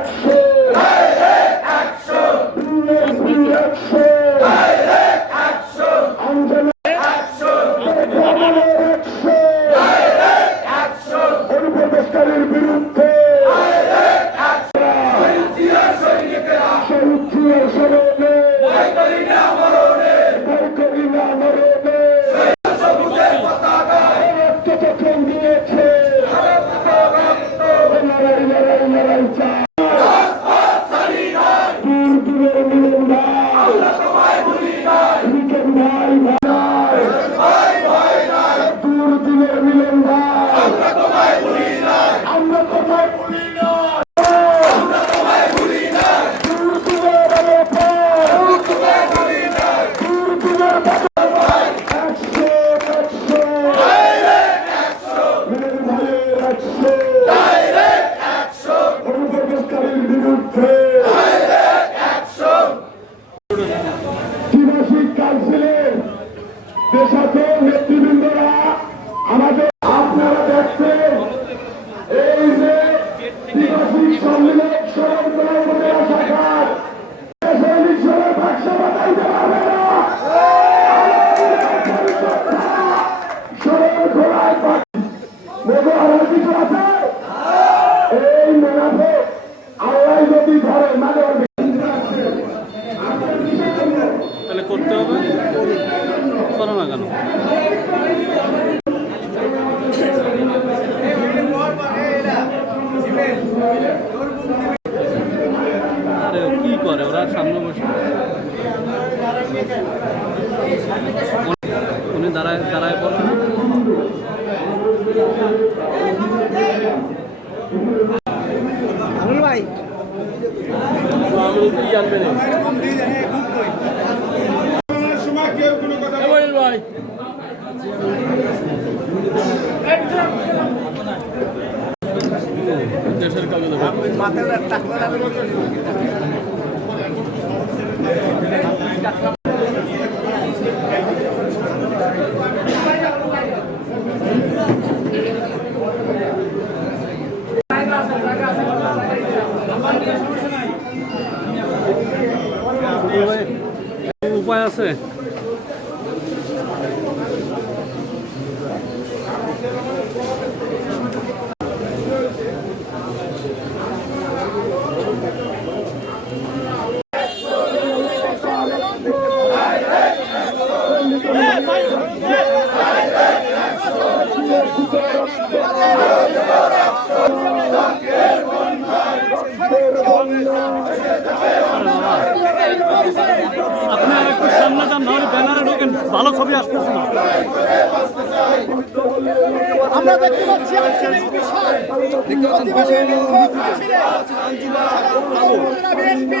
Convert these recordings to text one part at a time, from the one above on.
Yeah. করতে হবে। করো না কেন? আরে কি করে? ওরা সামনে বসে উনি দাঁড়ায় দাঁড়ায় বলেন ভাই। দেশের উপায় আছে? আপনি আর একটু সামনে যান নাহলে ব্যানারে ঢোকেন ভালো ছবি আসতেছে না আমরা দেখতে পাচ্ছি আজকের এই বিএনপি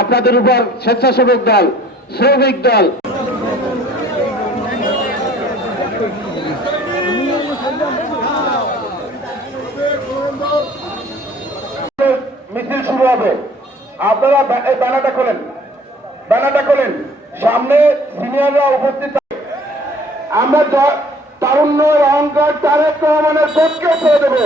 আপনাদের উপর স্বেচ্ছাসেবক দল, শ্রমিক দল। মিছিল শুরু হবে। আপনারা এই ব্যানারটা খোলেন। খোলেন। সামনে সিনিয়ররা উপস্থিত। আমরা তারুণ্য অহংকার তারেক রহমানের পক্ষে করে দেবো।